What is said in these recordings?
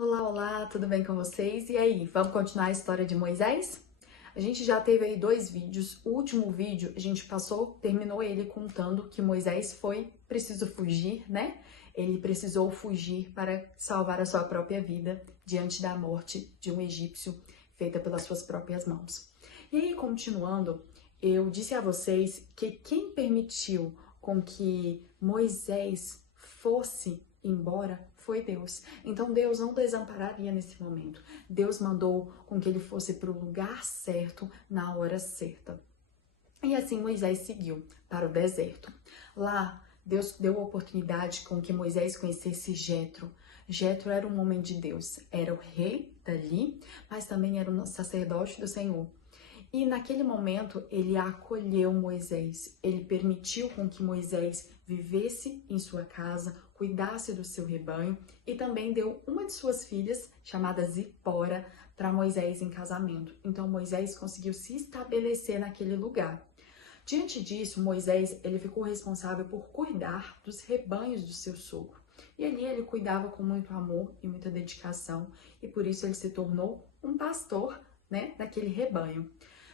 Olá, olá, tudo bem com vocês? E aí, vamos continuar a história de Moisés? A gente já teve aí 2 vídeos. O último vídeo a gente terminou ele contando que Moisés foi preciso fugir, né? Ele precisou fugir para salvar a sua própria vida diante da morte de um egípcio feita pelas suas próprias mãos. E aí, continuando, eu disse a vocês que quem permitiu com que Moisés fosse embora foi Deus. Então Deus não desampararia nesse momento. Deus mandou com que ele fosse para o lugar certo, na hora certa. E assim Moisés seguiu para o deserto. Lá, Deus deu a oportunidade com que Moisés conhecesse Jetro. Jetro era um homem de Deus, era o rei dali, mas também era um sacerdote do Senhor. E naquele momento ele acolheu Moisés, ele permitiu com que Moisés vivesse em sua casa, cuidasse do seu rebanho e também deu uma de suas filhas, chamada Zipora, para Moisés em casamento. Então Moisés conseguiu se estabelecer naquele lugar. Diante disso, Moisés ele ficou responsável por cuidar dos rebanhos do seu sogro. E ali ele cuidava com muito amor e muita dedicação, e por isso ele se tornou um pastor, né, daquele rebanho.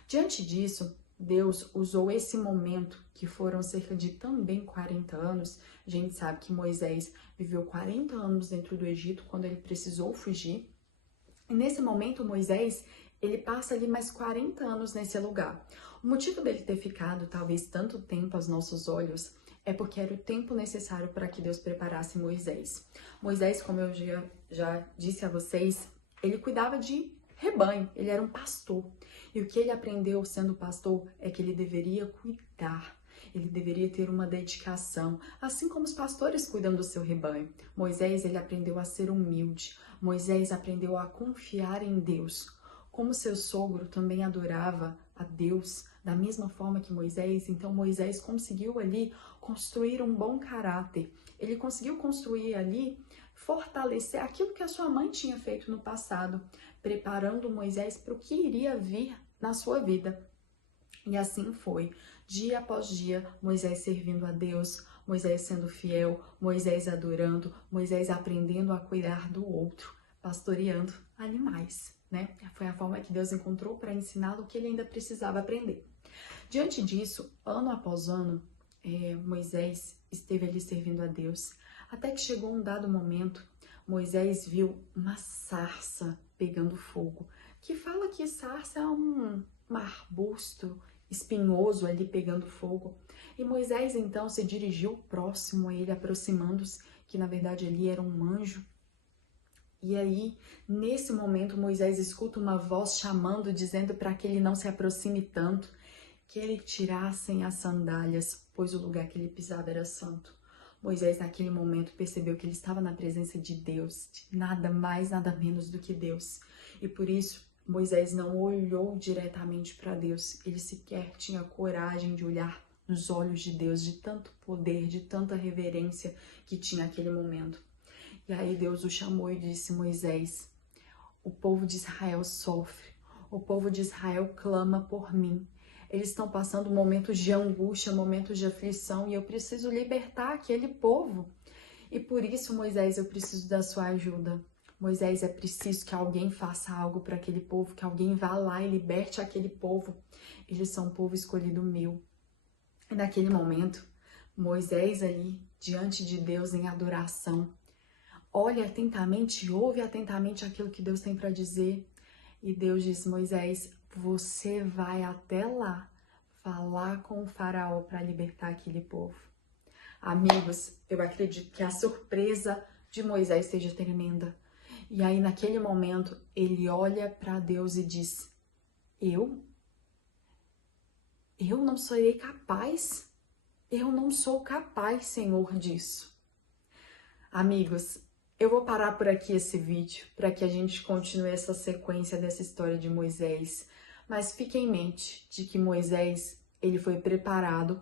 Diante disso, Deus usou esse momento, que foram cerca de também 40 anos. A gente sabe que Moisés viveu 40 anos dentro do Egito quando ele precisou fugir. E nesse momento, Moisés, ele passa ali mais 40 anos nesse lugar. O motivo dele ter ficado talvez tanto tempo aos nossos olhos é porque era o tempo necessário para que Deus preparasse Moisés. Moisés, como eu já disse a vocês, ele cuidava de rebanho, ele era um pastor. E o que ele aprendeu sendo pastor é que ele deveria cuidar, ele deveria ter uma dedicação, assim como os pastores cuidam do seu rebanho. Moisés, ele aprendeu a ser humilde, Moisés aprendeu a confiar em Deus. Como seu sogro também adorava a Deus da mesma forma que Moisés, então Moisés conseguiu ali construir um bom caráter. Ele conseguiu construir ali, fortalecer aquilo que a sua mãe tinha feito no passado, preparando Moisés para o que iria vir na sua vida. E assim foi, dia após dia, Moisés servindo a Deus, Moisés sendo fiel, Moisés adorando, Moisés aprendendo a cuidar do outro, pastoreando animais, né? Foi a forma que Deus encontrou para ensiná-lo o que ele ainda precisava aprender. Diante disso, ano após ano, Moisés esteve ali servindo a Deus, até que chegou um dado momento, Moisés viu uma sarça pegando fogo, que fala que sarça é um arbusto espinhoso ali pegando fogo. E Moisés então se dirigiu próximo a ele, aproximando-se, que na verdade ali era um anjo. E aí, nesse momento, Moisés escuta uma voz chamando, dizendo para que ele não se aproxime tanto, que ele tirassem as sandálias, pois o lugar que ele pisava era santo. Moisés, naquele momento, percebeu que ele estava na presença de Deus, de nada mais, nada menos do que Deus. E por isso, Moisés não olhou diretamente para Deus, ele sequer tinha coragem de olhar nos olhos de Deus, de tanto poder, de tanta reverência que tinha naquele momento. E aí Deus o chamou e disse: Moisés, o povo de Israel sofre, o povo de Israel clama por mim. Eles estão passando momentos de angústia, momentos de aflição, e eu preciso libertar aquele povo. E por isso, Moisés, eu preciso da sua ajuda. Moisés, é preciso que alguém faça algo para aquele povo, que alguém vá lá e liberte aquele povo. Eles são um povo escolhido meu. E naquele momento, Moisés ali, diante de Deus em adoração, olha atentamente, ouve atentamente aquilo que Deus tem para dizer. E Deus diz: Moisés, você vai até lá falar com o faraó para libertar aquele povo. Amigos, eu acredito que a surpresa de Moisés seja tremenda. E aí, naquele momento, ele olha para Deus e diz: Eu não serei capaz. Eu não sou capaz, Senhor, disso. Amigos, eu vou parar por aqui esse vídeo para que a gente continue essa sequência dessa história de Moisés. Mas fique em mente de que Moisés, ele foi preparado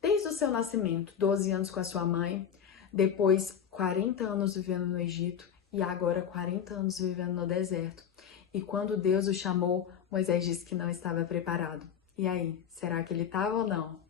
desde o seu nascimento, 12 anos com a sua mãe, depois 40 anos vivendo no Egito e agora 40 anos vivendo no deserto. E quando Deus o chamou, Moisés disse que não estava preparado. E aí, será que ele estava ou não?